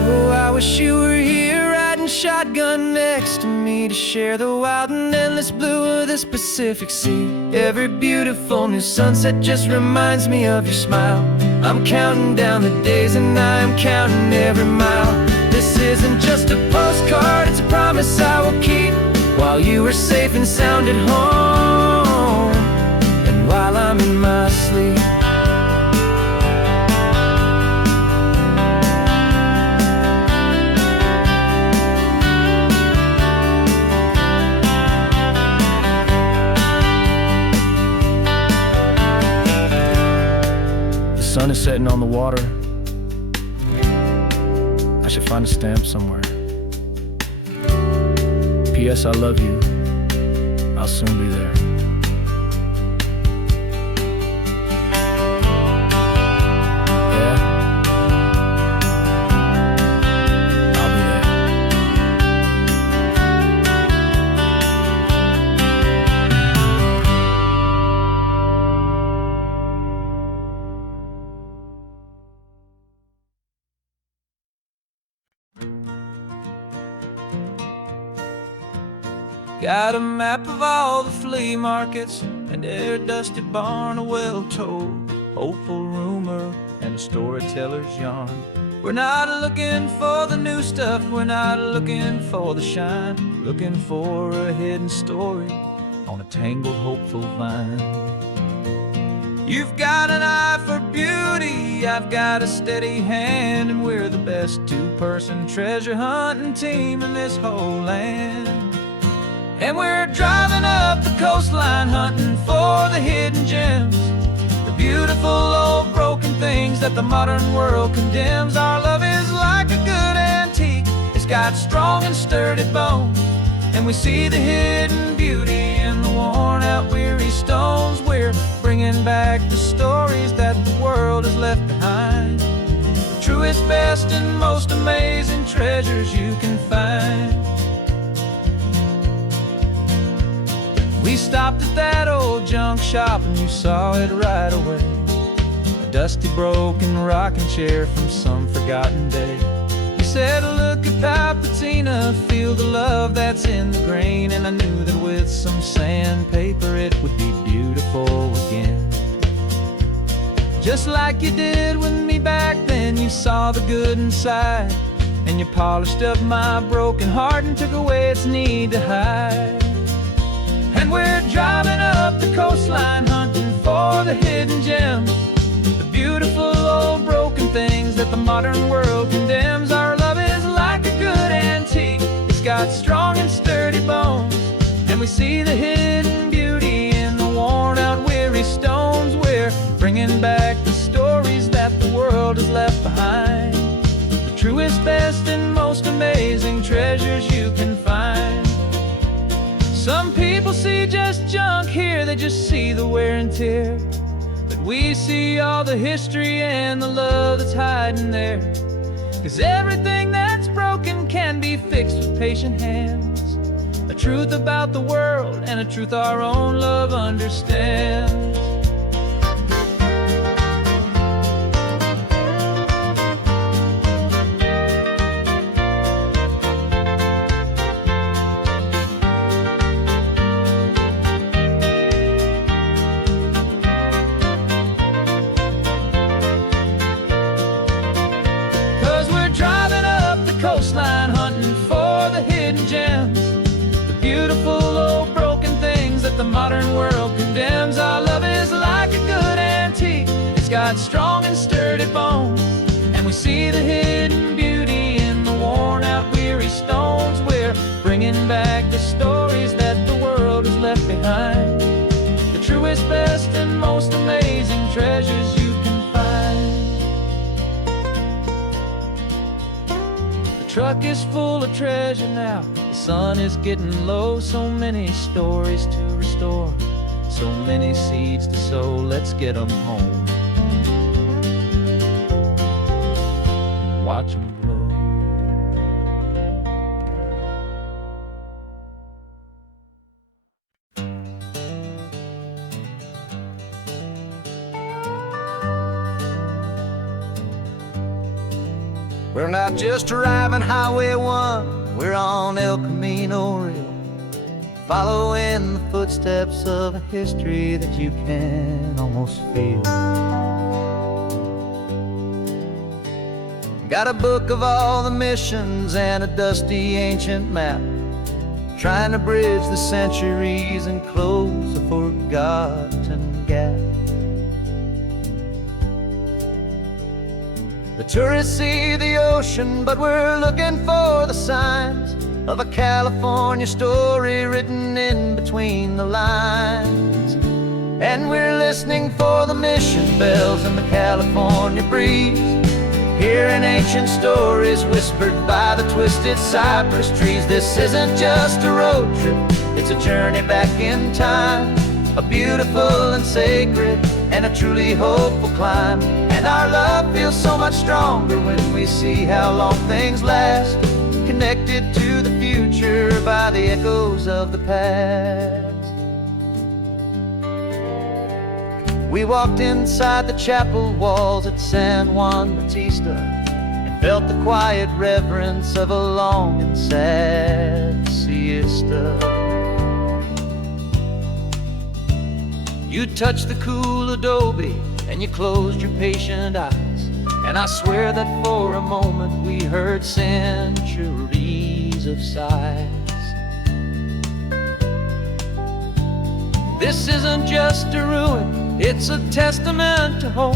Oh, I wish you were here riding shotgun next to me, to share the wild and endless blue of this Pacific Sea. Every beautiful new sunset just reminds me of your smile. I'm counting down the days and I'm counting every mile. This isn't just a postcard, it's a promise I will keep, while you are safe and sound at home, and while I'm in my sleep. The sun is setting on the water. I should find a stamp somewhere. P.S. I love you. I'll soon be there. Yeah? I'll be there. got a map of all the flea markets and their dusty barn, a well-told, hopeful rumor, and a storyteller's yarn. We're not looking for the new stuff, we're not looking for the shine, looking for a hidden story on a tangled, hopeful vine. You've got an eye for beauty, I've got a steady hand, and we're the best two-person treasure hunting team in this whole land. And we're driving up the coastline hunting for the hidden gems, the beautiful old broken things that the modern world condemns. Our love is like a good antique, it's got strong and sturdy bones, and we see the hidden beauty in the worn out weary stones. We're bringing back the stories that the world has left behind, the truest, best, and most amazing treasures you can find. We stopped at that old junk shop and you saw it right away, a dusty, broken rocking chair from some forgotten day. You said, look at that patina, feel the love that's in the grain, and I knew that with some sandpaper it would be beautiful again. Just like you did with me back then, you saw the good inside, and you polished up my broken heart and took away its need to hide. And we're driving up the coastline hunting for the hidden gems, the beautiful old broken things that the modern world condemns. Our love is like a good antique, it's got strong and sturdy bones, and we see the hidden beauty in the worn out weary stones. We're bringing back the stories that the world has left behind, the truest, best, and most amazing treasures you can find. Some people see just junk here, they just see the wear and tear, but we see all the history and the love that's hiding there. 'Cause everything that's broken can be fixed with patient hands, a truth about the world and a truth our own love understands. 'Cause we're driving up the coastline hunting for the hidden gems, the beautiful old broken things that the modern world condemns. Our love is like a good antique, it's got strong and sturdy bones, and we see the hidden beauty in the worn out weary stones. We're bringing back the stories that the world has left behind, the truest, best, and most amazing treasures you can find. The truck is full of treasure now, the sun is getting low, so many stories to restore, so many seeds to sow. Let's get them home, watch them blow. We're not just driving Highway 1, we're on El Camino Real, following the footsteps of a history that you can almost feel. Got a book of all the missions and a dusty ancient map, trying to bridge the centuries and close a forgotten gap. The tourists see the ocean, but we're looking for the signs of a California story written in between the lines. And we're listening for the mission bells in the California breeze, hearing ancient stories whispered by the twisted cypress trees. This isn't just a road trip, it's a journey back in time, a beautiful and sacred and a truly hopeful climb. And our love feels so much stronger when we see how long things last, connected to the future by the echoes of the past. We walked inside the chapel walls at San Juan Bautista and felt the quiet reverence of a long and sad siesta. You touched the cool adobe and you closed your patient eyes, and I swear that for a moment we heard centuries of sighs. This isn't just a ruin, it's a testament to hope,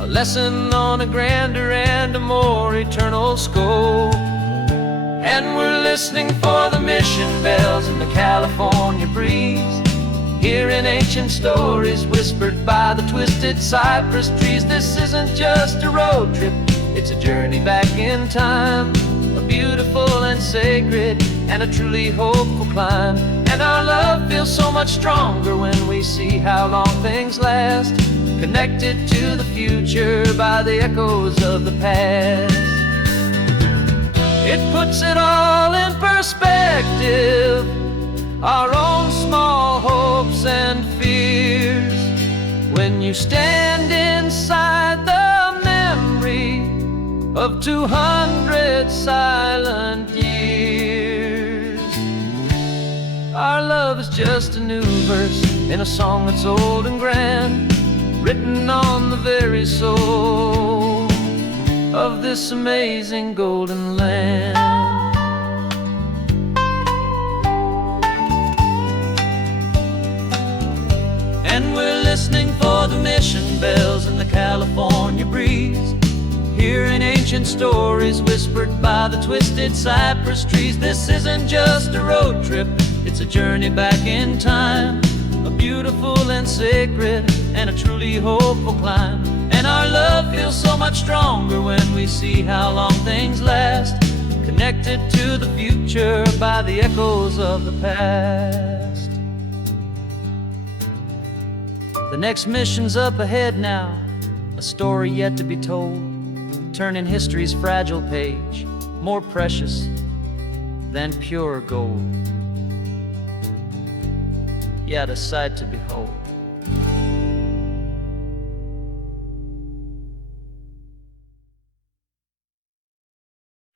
a lesson on a grander and a more eternal scope. And we're listening for the mission bells in the California breeze, hearing ancient stories whispered by the twisted cypress trees. This isn't just a road trip, it's a journey back in time, a beautiful and sacred and a truly hopeful climb. And our love feels so much stronger when we see how long things last, connected to the future by the echoes of the past. It puts it all in perspective, our own small hopes and fears, when you stand inside the memory of 200 silent years. Our love is just a new verse in a song that's old and grand, written on the very soul of this amazing golden land. And we're listening for the mission bells in the California breeze, hearing ancient stories whispered by the twisted cypress trees. This isn't just a road trip, it's a journey back in time, a beautiful and sacred and a truly hopeful climb. And our love feels so much stronger when we see how long things last, connected to the future by the echoes of the past. The next mission's up ahead now, a story yet to be told, turning history's fragile page more precious than pure gold. Yet a sight to behold.